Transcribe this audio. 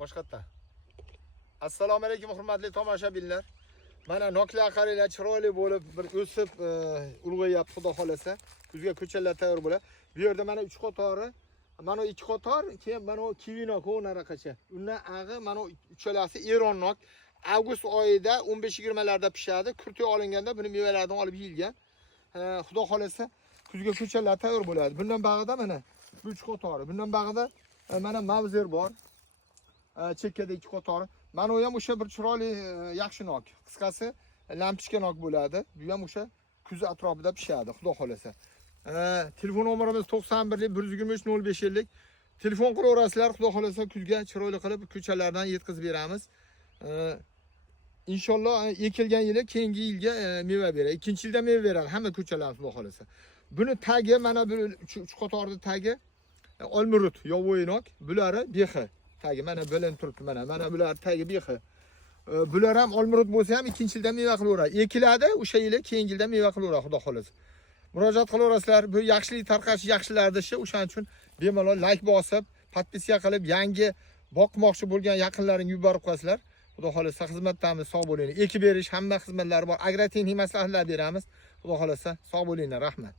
boshqatda. Assalomu alaykum hurmatli tomoshabinlar. Mana noklar qaranglar, chiroyli bo'lib bir o'sib ulg'ayapti, xudo xolasa. Kuzga ko'chalar tayyor bo'ladi. Bu yerda mana 3 qatori, mana 2 qator, keyin mana kivinok o'naraqacha. Undan ag'i mana uchalasi Eron nok. Avgust oyida 15-20 larda pishadi. Kurtiy olinganda buni mevalardan olib yeyilgan. Xudo xolasa kuzga ko'chalar tayyor bo'ladi. Bundan bag'ida mana 3 qatori. Bundan bag'ida mana mavzer bor. Chekkada 2 qatori. Mana u ham o'sha bir chiroyli yaxshi nok. Qisqasi lampochka nok bo'ladi. Bu ham o'sha kuz atrofida pishadi, xudo xolasa. Telefon nomerimiz 91 123 0550. Telefon qilaverasizlar, xudo xolasa kuzga chiroyli qilib ko'chalardan yetkazib beramiz. Inshaalloh ekilgan yili keyingi yilga meva beradi. Ikkinchi yilda meva beradi hamma ko'chalar, xudo xolasa. Buni tagi mana bu 3 qatorning tagi olmurut, yovvoyi nok. Bulari behi. Tagi mana bilinib turibdi mana. Mana bular tagi behi. Bular ham olmurut bo'lsa ham ikkinchi yilda meva qilaveradi. Ekiladi, o'sha yili keyingi yilda meva qilaveradi, xudo xolasa. Murojaat qilaverasizlar. Bu yaxshilik tarqatish yaxshilardi ishi. O'shaning uchun bemalol like bosib, podpiska qilib, yangi boqmoqchi bo'lgan yaqinlaring yuborib qo'yasizlar. Xudo xolasa xizmatdamiz, sog' bo'linglar. Ekib berish hamma xizmatlari bor. Agrotexnik maslahatlar beramiz. Xudo xolasa sog' bo'linglar. Rahmat.